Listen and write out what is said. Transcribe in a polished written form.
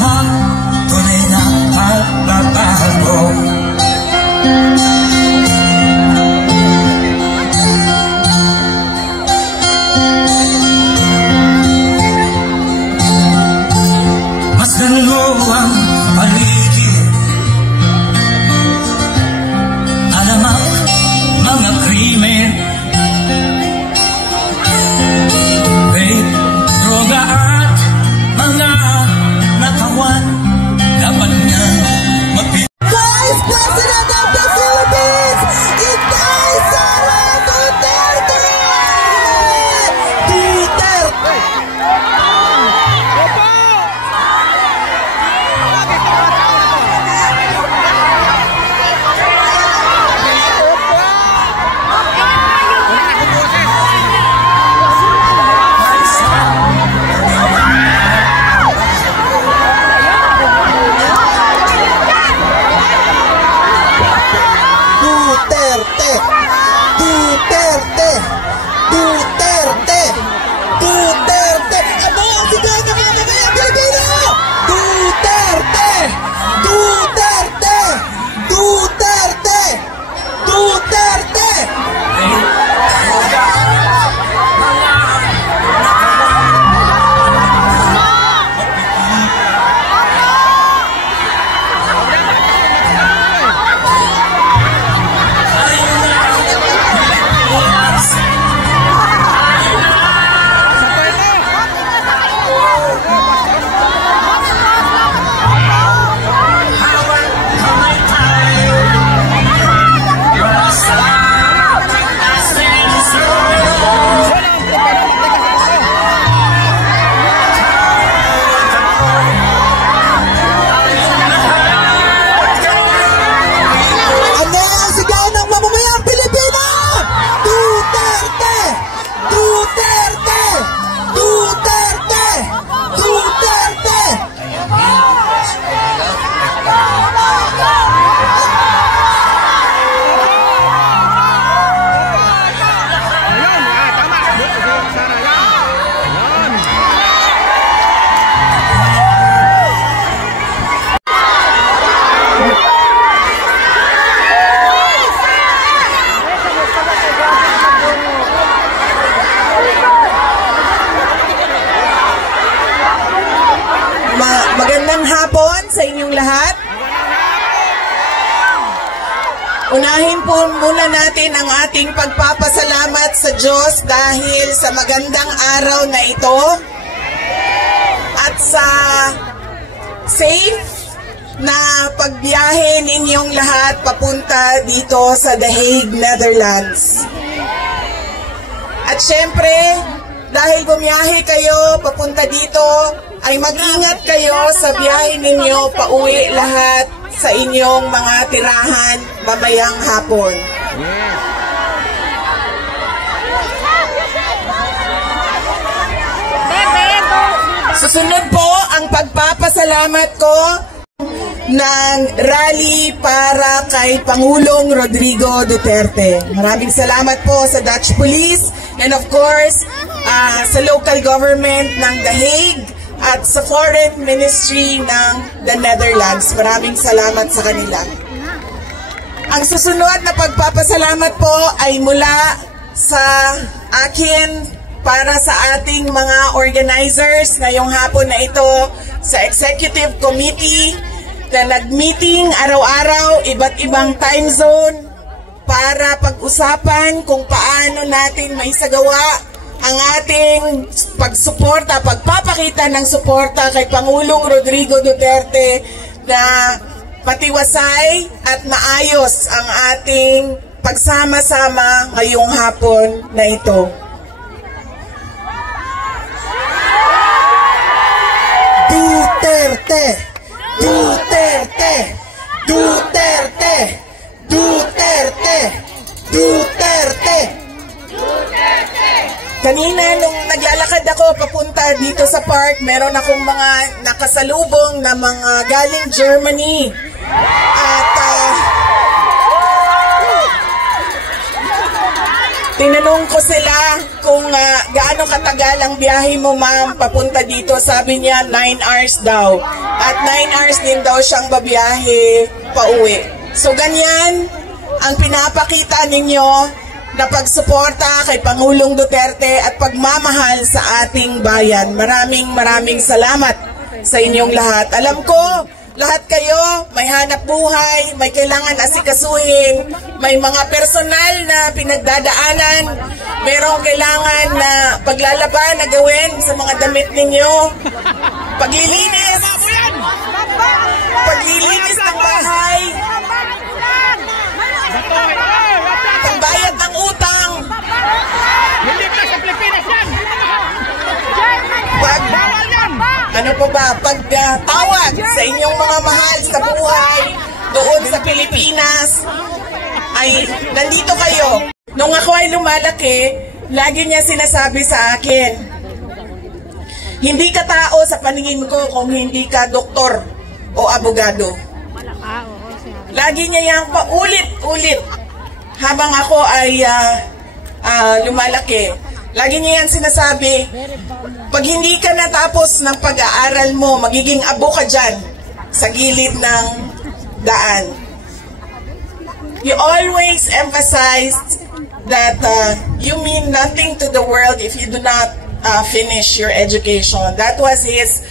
sa tunay na pagbabago. Masdan mo ang paligid, alamak mga krimen, rape, droga at mga nakawan. Dapat nga Vice President of the Philippines, Inday Sara Duterte! Duterte! Duterte! Duterte! Duterte! Ano ang sigaw ng mga mamayang Pilipino? Duterte! Duterte! Duterte! Duterte! Magandang hapon sa inyong lahat. Unahin po muna natin ang ating pagpapasalamat sa Diyos dahil sa magandang araw na ito at sa safe na pagbiyahe ninyong lahat papunta dito sa The Hague, Netherlands. At syempre, dahil bumiyahe kayo papunta dito, ay mag-ingat kayo sa biyahe ninyo pauwi lahat sa inyong mga tirahan mamayang hapon. Susunod po ang pagpapasalamat ko ng rally para kay Pangulong Rodrigo Duterte. Maraming salamat po sa Dutch Police and of course sa local government ng The Hague at sa Foreign Ministry ng the Netherlands. Maraming salamat sa kanila. Ang susunod na pagpapasalamat po ay mula sa akin para sa ating mga organizers ngayong hapon na ito sa Executive Committee na nag-meeting araw-araw, iba't ibang time zone para pag-usapan kung paano natin maisagawa ang ating pagsuporta, pagpapakita ng suporta kay Pangulong Rodrigo Duterte na patiwasay at maayos ang ating pagsama-sama ngayong hapon na ito. Duterte! Duterte! Duterte! Duterte! Duterte! Kanina nung naglalakad ako papunta dito sa park, meron akong mga nakasalubong na mga galing Germany. At Tinanong ko sila kung gaano katagal ang biyahe mo, ma'am, papunta dito. Sabi niya 9 hours daw. At 9 hours din daw siyang babiyahe pauwi. So ganyan ang pinapakita ninyo na pagsuporta kay Pangulong Duterte at pagmamahal sa ating bayan. Maraming salamat sa inyong lahat. Alam ko, lahat kayo may hanap buhay, may kailangan asikasuhin, may mga personal na pinagdadaanan, merong kailangan na paglalaban na gawin sa mga damit ninyo, paglilinis ng bahay, pagbayad ng utang, ano pa ba, pagtawag sa inyong mga mahal sa buhay doon sa Pilipinas, ay nandito kayo. Nung ako ay lumalaki, lagi niya sinasabi sa akin, hindi ka tao sa paningin ko kung hindi ka doktor o abogado. Lagi niya yan paulit-ulit habang ako ay lumalaki. Lagi niya yan sinasabi, pag hindi ka natapos ng pag-aaral mo, magiging abo ka dyan sa gilid ng daan. You always emphasized that you mean nothing to the world if you do not finish your education. That was his